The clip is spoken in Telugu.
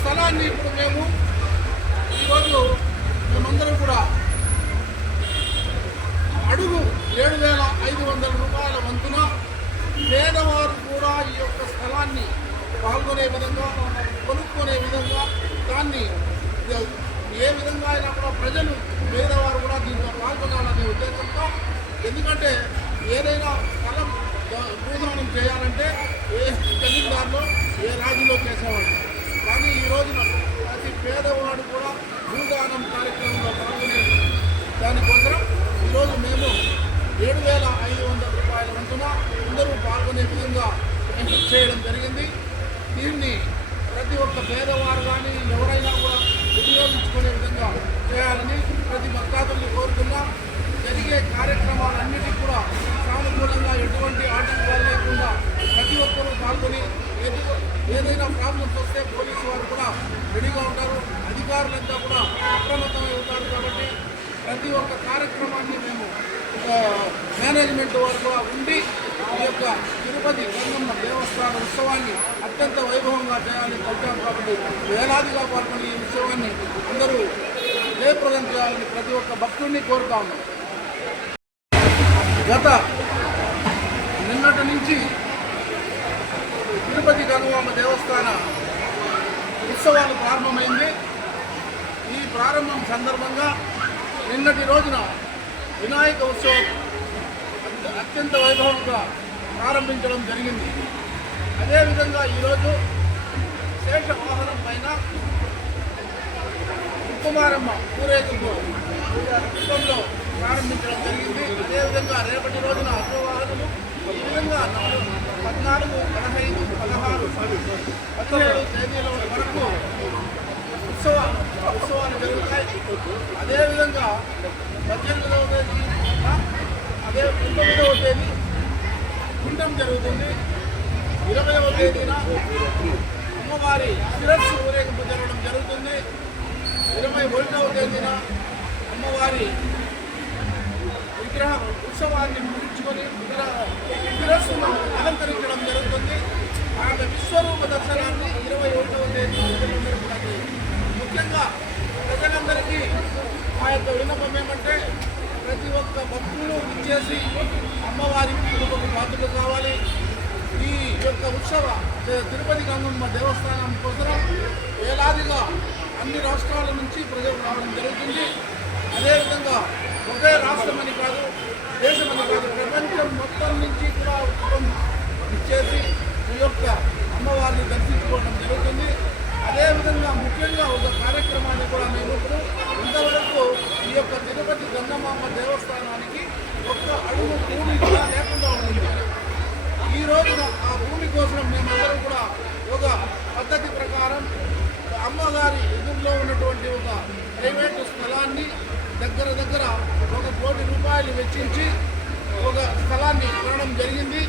స్థలాన్ని ఇప్పుడు మేము ఈరోజు మేమందరం కూడా అడుగు 7,500 రూపాయల వంతున పేదవారు కూడా ఈ యొక్క స్థలాన్ని పాల్గొనే విధంగా కొనుక్కునే విధంగా దాన్ని ఏ విధంగా అయినా కూడా ప్రజలు పేదవారు కూడా దీంట్లో పాల్గొనాలనే ఉద్దేశంతో, ఎందుకంటే ఏదైనా స్థలం భూదానం చేయాలంటే ఏ జమీందారులో ఏ రాజులో చేసేవాడు, కానీ ఈ రోజున ప్రతి పేదవాడు కూడా భూదానం కార్యక్రమంలో పాల్గొనే దానికోసం ఈరోజు మేము 7,500 రూపాయల వంతున అందరూ పాల్గొనే విధంగా చేయడం జరిగింది. దీన్ని ప్రతి ఒక్క పేదవారు కానీ ఎవరైనా కూడా వినియోగించుకునే విధంగా చేయాలని ప్రతి భక్తాదుల్ని కోరుతున్నా. జరిగే కార్యక్రమాలన్నిటికీ కూడా సానుకూలంగా ఎటువంటి ఆటంకాలు లేకుండా ప్రతి ఒక్కరూ పాల్గొని ఏదైనా ప్రాబ్లమ్స్ వస్తే పోలీసు వారు కూడా రెడీగా ఉంటారు, అధికారులంతా కూడా అప్రమత్తమై ఉంటారు. కాబట్టి ప్రతి ఒక్క కార్యక్రమాన్ని మేము మేనేజ్మెంట్ వారు కూడా ఉండి ఈ యొక్క తిరుపతి గంగమ్మ దేవస్థాన ఉత్సవాన్ని అత్యంత వైభవంగా చేయాలని కోరుతాం. కాబట్టి వేలాదిగా పాల్గొని ఈ ఉత్సవాన్ని అందరూ జయప్రదం చేయాలని ప్రతి ఒక్క భక్తుడిని కోరుతాము. గత నిన్నటి నుంచి తిరుపతి గంగమ్మ దేవస్థాన ఉత్సవాలు ప్రారంభమైంది. ఈ ప్రారంభం సందర్భంగా నిన్నటి రోజున వినాయక ఉత్సవం అత్యంత వైభవంగా ప్రారంభించడం జరిగింది. అదేవిధంగా ఈరోజు శేష వాహనం పైన కుమారమ్మ ఊరేగింపు రూపంలో ప్రారంభించడం జరిగింది. అదేవిధంగా రేపటి రోజున అశ్వవాహనము ఈ విధంగా 14, 15, 16, 17 తేదీల వరకు ఉత్సవాలు జరుగుతాయి. అదేవిధంగా 18వ తేదీ 19వ తేదీ కుండం జరుగుతుంది. 20వ తేదీన అమ్మవారి శిరస్సు ఊరేగింపు జరగడం జరుగుతుంది. 21వ తేదీన అమ్మవారి విగ్రహ ఉత్సవాన్ని ముగించుకొని శిరస్సును అలంకరించడం జరుగుతుంది. ఆమె విశ్వరూప దర్శనాన్ని 21వ తేదీ జరుగుతుంది. ముఖ్యంగా ప్రజలందరికీ ఆ యొక్క విన్నపం ఏమంటే ప్రతి ఒక్క భక్తులు ఇచ్చేసి అమ్మవారి కృపకు పాత్రలు కావాలి. ఈ యొక్క ఉత్సవ తిరుపతి గంగమ్మ దేవస్థానం కోసం వేలాదిగా అన్ని రాష్ట్రాల నుంచి ప్రజలు రావడం జరుగుతుంది. అదేవిధంగా ఒకే రాష్ట్రమని కాదు, దేశమని కాదు, ప్రపంచం మొత్తం నుంచి కూడా ఉత్సవం ఇచ్చేసి ఈ యొక్క అమ్మవారిని దర్శించుకోవడం జరుగుతుంది. అదేవిధంగా ముఖ్యంగా ఒక కార్యక్రమాన్ని కూడా మేము ఇంతవరకు ఈ యొక్క తిరుపతి గంగమ్మ దేవస్థానానికి ఒక్క అడుగు భూమి కూడా లేకుండా ఉంది. ఈ రోజున ఆ భూమి కోసం మేమందరం కూడా ఒక పద్ధతి ప్రకారం అమ్మగారి ఎదురులో ఉన్నటువంటి ఒక ప్రైవేటు స్థలాన్ని దగ్గర 1 కోటి రూపాయలు వెచ్చించి ఒక స్థలాన్ని కొనడం జరిగింది.